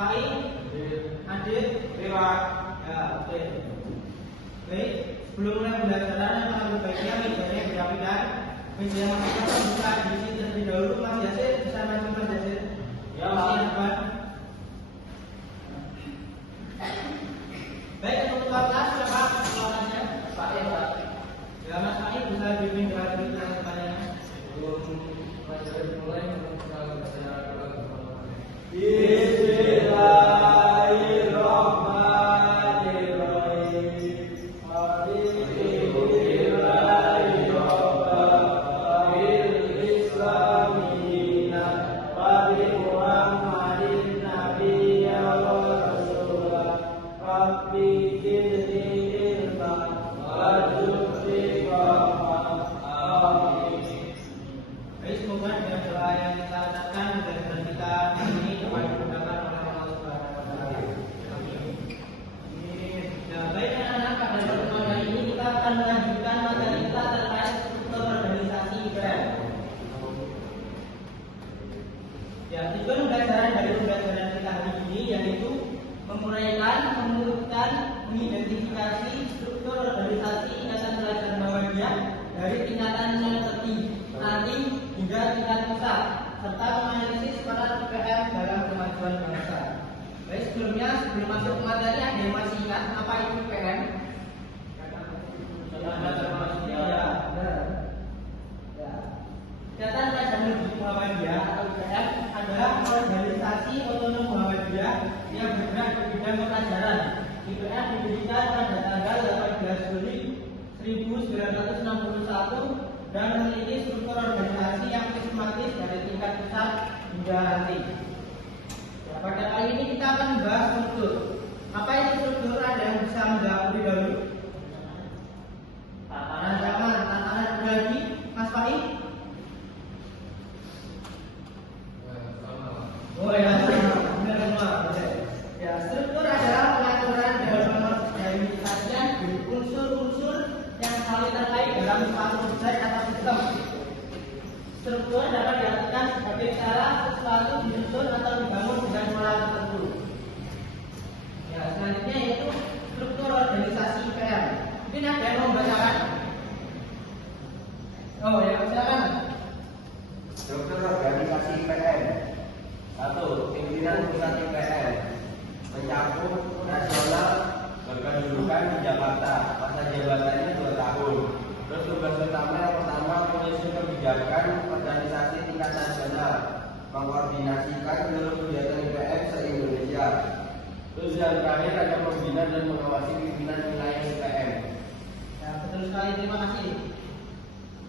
Pai, Adit, lewat. Ya, oke. Baik, sebelum mulai pembelajaran yang akan baiknya mejanya dirapikan. Meja yang masih kosong buka diisi terlebih dahulu. Mas Yasir bisa maju Mas Yasir. Ya, Mas Irfan. Baik, untuk kelas siapa kelasnya? Pak Irfan. Ya, Mas Pai bisa bimbing dengan pertanyaannya. Sebelum mulai mengidentifikasi struktur organisasi ikatan pelajar Muhammadiyah dari tingkatan yang ranting hingga tingkat pusat, serta menganalisis peran IPM dalam kemajuan bangsa. Baik, sebelum masuk ke materi, ada yang masih ingat apa itu IPM? Ikatan Pelajar Muhammadiyah atau IPM adalah organisasi otonom Muhammadiyah yang bergerak di bidang pelajaran. IPM didirikan pada tanggal 18 Juli 1961 dan memiliki struktur organisasi yang sistematis dari tingkat pusat hingga ranting. Ya, pada kali ini kita akan membahas struktur. Apa itu struktur? Ada yang bisa menjawab lebih dahulu? Tatanan zaman, tatanan pribadi, Mas Fahri? Oh ya, benar semua. Ya, struktur adalah pengaturan dan organisasian dari unsur-unsur yang saling terkait dalam suatu proses atau sistem. Struktur dapat diartikan sebagai cara sesuatu disusun atau dibangun dengan pola tertentu. Ya, selanjutnya yaitu struktur organisasi IPM. Mungkin ada yang mau membacakan? Oh ya, silakan. Struktur organisasi IPM. 1. Pimpinan pusat IPM mencakup nasional, berkedudukan di Jakarta, masa jabatannya 2 tahun. Terus tugas utama yang pertama menyusun kebijakan organisasi tingkat nasional, mengkoordinasikan seluruh kegiatan IPM se-Indonesia. Terus yang terakhir ada membina dan mengawasi pimpinan wilayah IPM. Ya, betul sekali, terima kasih.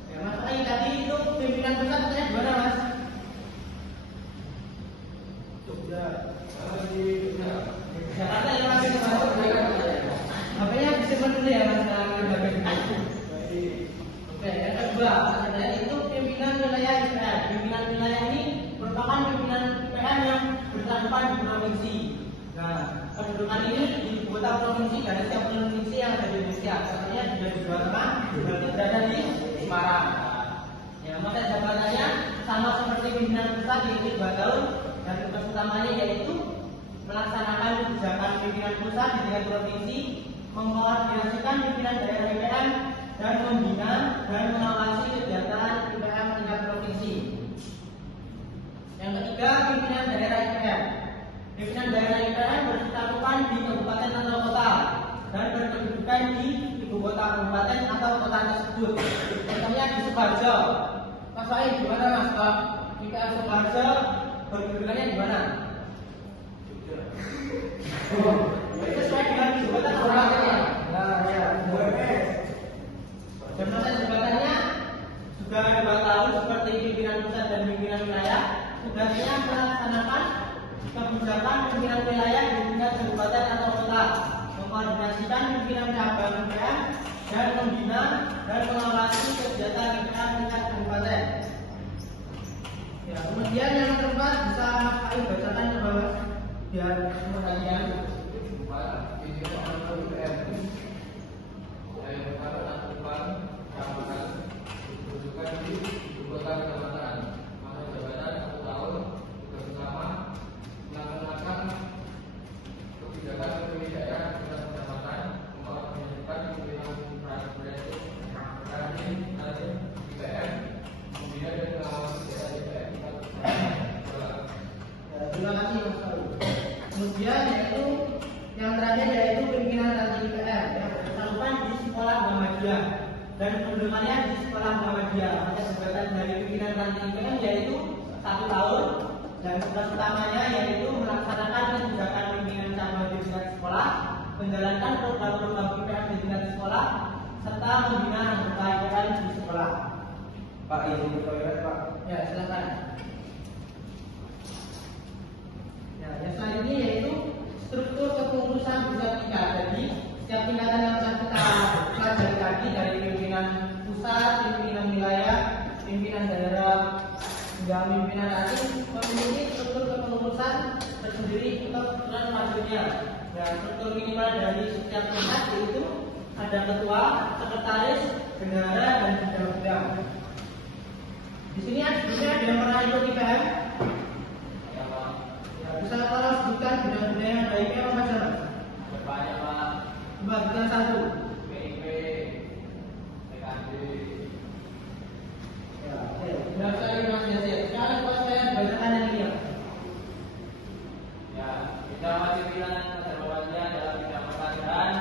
Ya, Mas Rai, tadi itu pimpinan pusatnya di mana, Mas? Jakarta ya, Mas. Makanya disimpan dulu ya, Mas. Oke, yang kedua, sebenarnya itu pimpinan wilayah IPM. Pimpinan wilayah ini merupakan pimpinan IPM yang bertempat di provinsi. Nah, kedudukan ini di ibu kota provinsi dari setiap provinsi yang ada di Indonesia. Contohnya juga di Jawa Tengah, berarti berada di Semarang. Ya, masa jabatannya sama seperti pimpinan pusat yaitu 2 tahun. Dan tugas utamanya yaitu melaksanakan kebijakan pimpinan pusat di tingkat provinsi, mengkoordinasikan pimpinan daerah IPM, dan membina dan mengawasi kegiatan IPM tingkat provinsi. Yang ketiga, pimpinan daerah IPM. Pimpinan daerah IPM berkecakupan di kabupaten atau kota dan berkedudukan di ibu kota kabupaten atau kota tersebut. Contohnya di Sukoharjo. Mas Fahri, di mana Mas? IPM Sukoharjo berkedudukannya di mana? Itu sesuai dengan jabatan kabupatennya. Nah, ya, dan masa jabatannya juga 2 tahun seperti pimpinan pusat dan pimpinan wilayah. Tugasnya melaksanakan kebijakan pimpinan wilayah di tingkat kabupaten atau kota, mengkoordinasikan pimpinan cabang IPM dan membina dan mengawasi kegiatan IPM tingkat kabupaten. Ya, kemudian yang keempat bisa Mas Ayu bacakan ke bawah biar perhatian. Kemudian yaitu yang terakhir yaitu pimpinan ranting IPM yang bersangkutan di sekolah Muhammadiyah dan pendudukannya di sekolah Muhammadiyah. Masa jabatan dari pimpinan ranting IPM yaitu 1 tahun dan tugas utamanya yaitu melaksanakan kebijakan pimpinan cabang di tingkat sekolah, menjalankan program-program IPM di tingkat sekolah, serta membina anggota IPM di sekolah. Pak, izin ke toilet, Pak. Ya, silakan. Ya, yang selanjutnya yaitu struktur kepengurusan pusat tingkat. Jadi setiap tingkatan yang akan kita pelajari tadi dari pimpinan pusat, pimpinan wilayah, pimpinan daerah, hingga pimpinan ranting memiliki struktur kepengurusan tersendiri untuk strukturan selanjutnya. Dan struktur minimal dari setiap tingkat yaitu ada ketua, sekretaris, bendahara, dan bidang-bidang. Di sini ada yang pernah ikut IPM? Ya, Pak. Ya, bisa tolong sebutkan bidang-bidang yang ada IPM apa saja? Depannya, Pak. Coba sebutkan satu. PIP, PKB. Ya, oke. Sudah sekali Mas Yasir. Sekarang kalau saya bacakan yang ini. Ya, bidang wajib pilihan keterwakilan dalam bidang pertanian,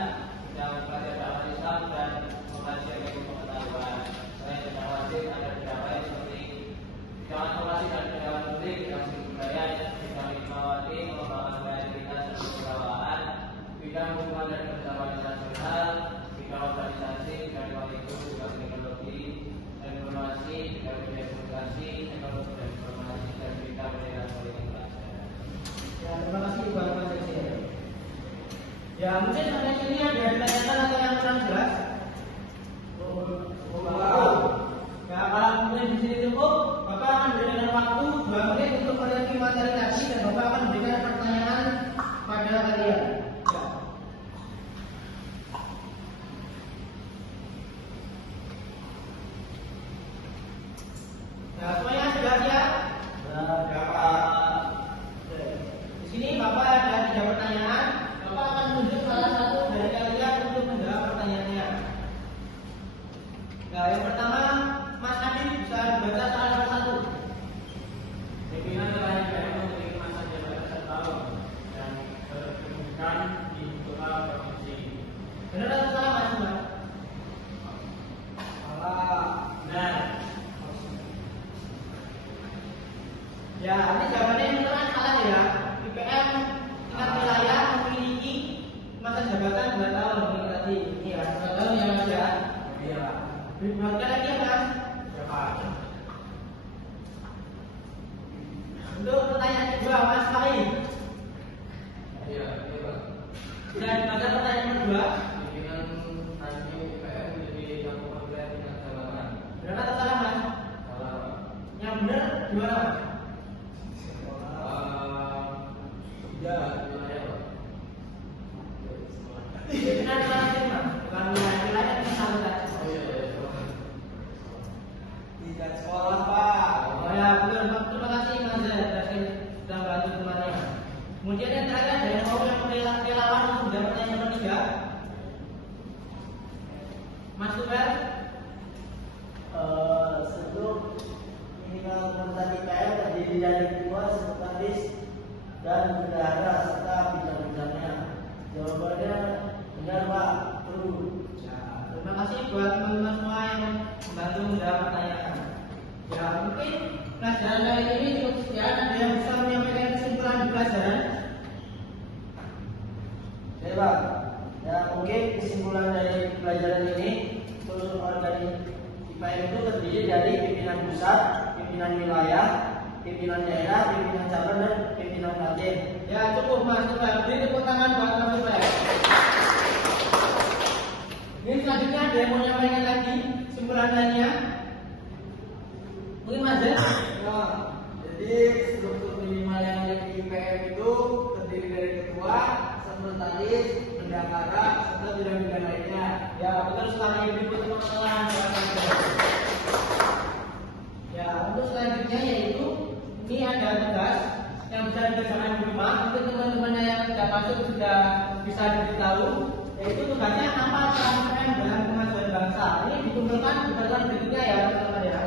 bidang pelajaran Islam dan pengkajian ilmu pengetahuan. Selain bidang wajib ada bidang lain seperti bidang advokasi dan bidang publik, bidang seni budaya, bidang hikmawati, pengembangan kreativitas dan kewirausahaan, bidang hubungan dan kerjasama internasional, bidang organisasi, bidang lingkungan, bidang teknologi, informasi, bidang media komunikasi, teknologi dan informasi, dan bidang pendidikan politik pelajaran. Ya, terima kasih buat Mas Yasir. Ya, mungkin sampai sini ada yang ditanyakan atau yang kurang jelas? Ya, kalau mungkin di sini cukup, Bapak akan berikan waktu 2 menit untuk mereview materi tadi dan Bapak akan berikan pertanyaan pada kalian. Ya. Ya, semuanya sudah siap? Ya, Pak. Oke. Di sini Bapak ada 3 pertanyaan. Bapak akan menunjuk salah satu dari kalian untuk menjawab pertanyaannya. Nah, yang pertama, Mas Adit bisa dibaca salah satu. Pimpinan telah IPM memiliki masa jabatan 1 tahun dan berkedudukan di beberapa provinsi. Benar atau salah Mas? Mbak? Salah. Benar. Ya, ini jawabannya yang benar salah ya. IPM tingkat wilayah memiliki masa jabatan 2 tahun ini tadi. Ini ya, 2 tahun ya Mas ya. Iya. Dibuatkan lagi ya Mas. Ya, Pak. Untuk pertanyaan kedua Mas Fahim. Iya, iya, Pak. Sudah dibaca pertanyaan kedua. Pimpinan nanti IPM menjadi yang memperoleh tingkat jabatan. Benar atau salah Mas? Salah, Pak. Yang benar gimana Mas? Ya, wilayah, Pak. Pimpinan ranting Mas, bukan wilayah yang salah saja. Oh iya, iya. Tingkat sekolah, Pak. Oh ya, betul. Terima kasih Mas Zahid sudah bantu temannya. Kemudian yang terakhir ada yang mau yang relawan untuk sudah pertanyaan ketiga. Mas Super. Sebelum minimal anggota IPM terdiri dari ketua, sekretaris, dan bendahara serta bidang-bidangnya. Jawabannya benar Pak, perlu. Ya, terima kasih buat teman-teman semua yang membantu menjawab pertanyaan. Ya, mungkin pelajaran kali ini cukup sekian. Ada yang bisa menyampaikan kesimpulan di pelajaran? Oke Pak, ya mungkin kesimpulan dari pelajaran ini, seluruh organisasi IPM itu terdiri dari pimpinan pusat, pimpinan wilayah, pimpinan daerah, pimpinan cabang, dan pimpinan ranting. Ya, cukup Mas Super. Beri tepuk tangan buat Mas Super. Ini selanjutnya ada yang mau menyampaikan lagi kesimpulan lainnya? Mungkin Mas Zahid? Ya, jadi struktur minimal yang ada di IPM itu terdiri dari ketua, sekretaris, bendahara, serta bidang-bidang lainnya. Ya, betul sekali. Beri tepuk tangan buat Mas Zahid. Ya, untuk selanjutnya yaitu ini ada tugas yang bisa dikerjakan di rumah. Untuk teman-temannya yang tidak masuk sudah bisa diberitahu, yaitu tugasnya apa peran IPM dalam kemajuan bangsa. Ini dikumpulkan berdasarkan berikutnya ya teman-teman ya.